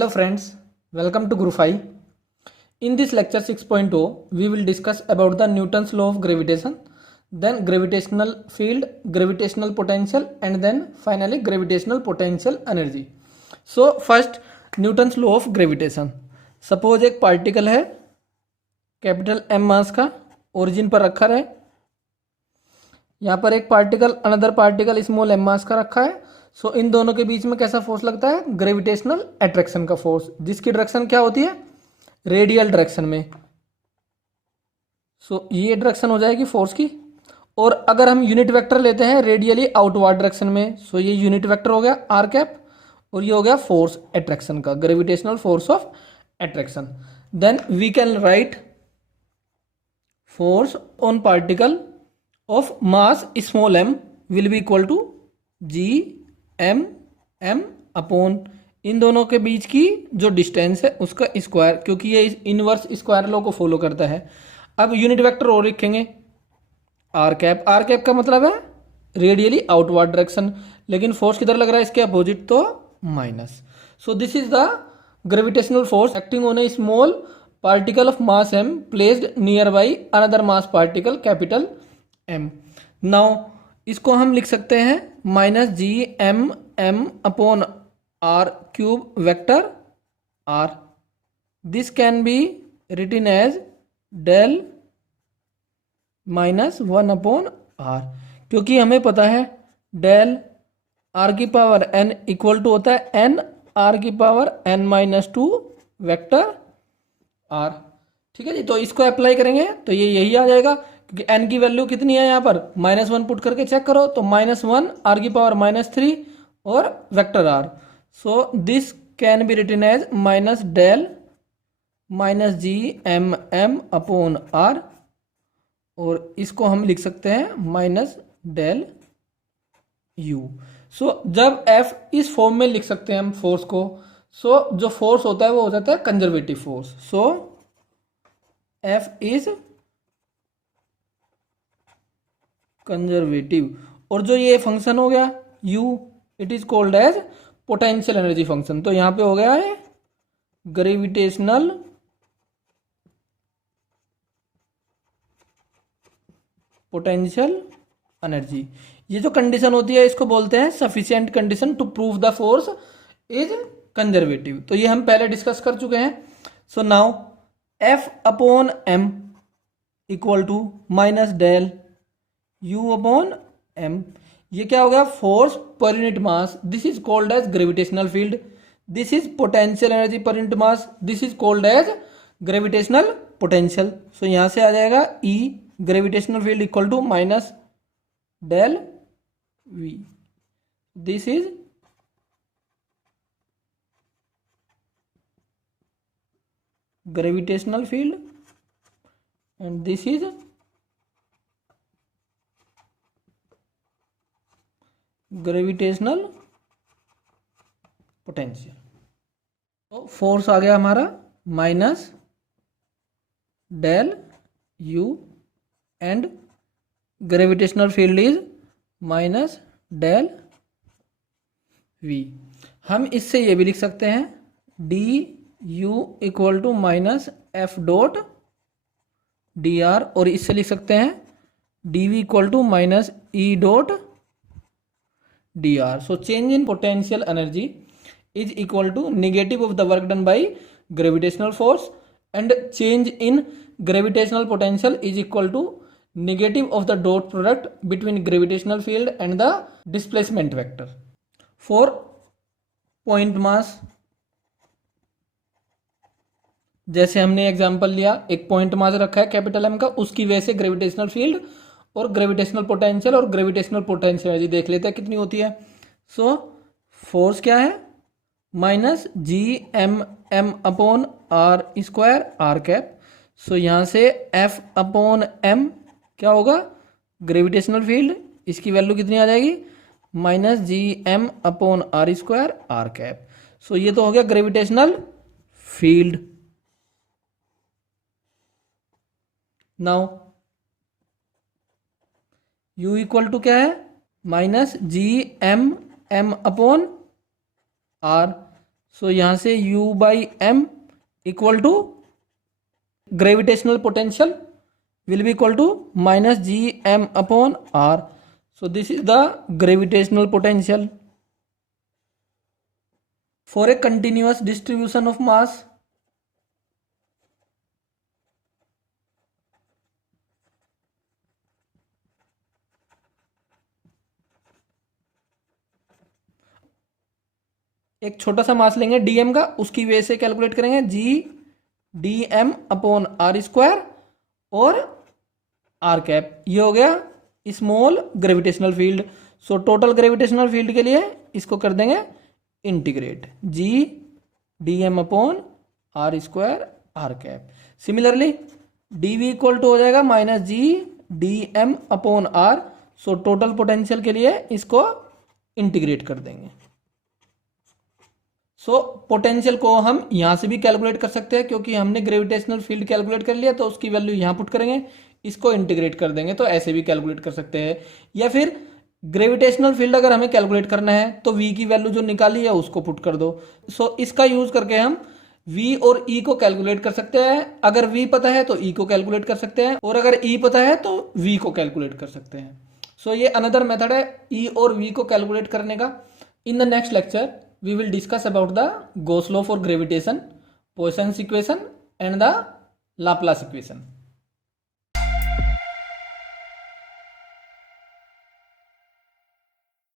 Hello friends, welcome to Group 5. In this lecture 6.0, we will discuss about the Newton's law of gravitation, then gravitational field, gravitational potential, and then finally gravitational potential energy. So first, Newton's law of gravitation. Suppose एक particle है capital M मास का, origin पर रखा है। यहाँ पर एक particle another particle small m मास का रखा है। सो इन दोनों के बीच में कैसा फोर्स लगता है? ग्रेविटेशनल अट्रैक्शन का फोर्स, जिसकी डायरेक्शन क्या होती है? रेडियल डायरेक्शन में। सो ये डायरेक्शन हो जाएगी फोर्स की। और अगर हम यूनिट वेक्टर लेते हैं रेडियली आउटवर्ड डायरेक्शन में, सो ये यूनिट वेक्टर हो गया आर कैप, और ये हो गया फोर्स अट्रैक्शन का, gravitational force of attraction. Then we can write force on particle of mass small m will be equal to G M M upon इन दोनों के बीच की जो डिस्टेंस है उसका स्क्वायर, क्योंकि ये इनवर्स स्क्वायर लॉ को फॉलो करता है। अब यूनिट वेक्टर और लिखेंगे आर कैप। आर कैप का मतलब है रेडियली आउटवर्ड डायरेक्शन, लेकिन फोर्स किधर लग रहा है? इसके अपोजिट, तो minus. So this is the gravitational force acting on a small particle of mass m placed nearby another mass particle capital M। Now इसको हम लिख सकते हैं minus G M M upon r cube vector r. This can be written as del minus 1 upon r, क्योंकि हमें पता है del are की पावर n इक्वल टू होता है n आर की power n minus 2 vector r. ठीक है जी, तो इसको अप्लाई करेंगे तो ये यही आ जाएगा, क्योंकि n की वैल्यू कितनी है यहाँ पर? -1 पुट करके चेक करो तो -1 आर की पावर -3 और vector r. So this can be written as minus del minus G M M upon r, और इसको हम लिख सकते हैं माइनस डेल यू। सो जब f इस फॉर्म में लिख सकते हैं हम फोर्स को, सो जो फोर्स होता है वो हो जाता है conservative force. So f is conservative, और जो ये फंक्शन हो गया u, it is called as potential energy function. तो यहां पे हो गया है ग्रेविटेशनल पोटेंशियल एनर्जी। ये जो कंडीशन होती है इसको बोलते हैं sufficient condition to prove the force is conservative. तो ये हम पहले डिस्कस कर चुके हैं। So now F upon m equal to minus del U upon m। ये क्या हो गया? Force per unit mass, this is called as gravitational field. This is potential energy per unit mass, this is called as gravitational potential. So यहां से आ जाएगा E gravitational field equal to minus del V। This is gravitational field and this is gravitational potential। तो force आ गया हमारा minus del u and gravitational field is minus del v. हम इससे ये भी लिख सकते हैं d u equal to minus f dot d r, और इससे लिख सकते हैं d v equal to minus e dot d r. So change in potential energy is equal to negative of the work done by gravitational force, and change in gravitational potential is equal to negative of the dot product between gravitational field and the displacement vector. For point mass, जैसे हमने example लिया, एक point mass रखा है capital M का, उसकी वजह से ग्रेविटेशनल फील्ड और ग्रेविटेशनल पोटेंशियल और ग्रेविटेशनल पोटेंशियल एनर्जी देख लेते हैं कितनी होती है। सो फोर्स क्या है? Minus G M M upon are square are cap. So यहां से F अपॉन M क्या होगा? ग्रेविटेशनल फील्ड, इसकी वैल्यू कितनी आ जाएगी? Minus G M upon are square are cap. So ये तो हो गया gravitational field. Now U equal to क्या है? Minus G M M upon are. So यहाँ से u by M equal to gravitational potential will be equal to minus gm upon r. So this is the gravitational potential for a continuous distribution of mass. एक छोटा सा मास लेंगे dm का, उसकी वजह से कैलकुलेट करेंगे g dm upon are square और आर कैप, ये हो गया small gravitational field. So total gravitational field के लिए इसको कर देंगे integrate, g dm upon are square are cap. Similarly dv equal to हो जाएगा minus g dm upon are. So total potential के लिए इसको इंटीग्रेट कर देंगे. सो पोटेंशियल को हम यहां से भी कैलकुलेट कर सकते हैं, क्योंकि हमने ग्रेविटेशनल फील्ड कैलकुलेट कर लिया, तो उसकी वैल्यू यहां पुट करेंगे, इसको इंटीग्रेट कर देंगे, तो ऐसे भी कैलकुलेट कर सकते हैं. या फिर ग्रेविटेशनल फील्ड अगर हमें कैलकुलेट करना है तो v की वैल्यू जो निकाली है उसको पुट कर दो. सो इसका यूज करके हम v और e को कैलकुलेट कर सकते हैं. अगर v पता है तो e को कैलकुलेट कर सकते हैं, और अगर e पता है तो v को कैलकुलेट कर सकते हैं. सो ये अनदर मेथड है e और v को कैलकुलेट करने का. In the next lecture we will discuss about the Gauss law for gravitation, Poisson's equation and the Laplace equation.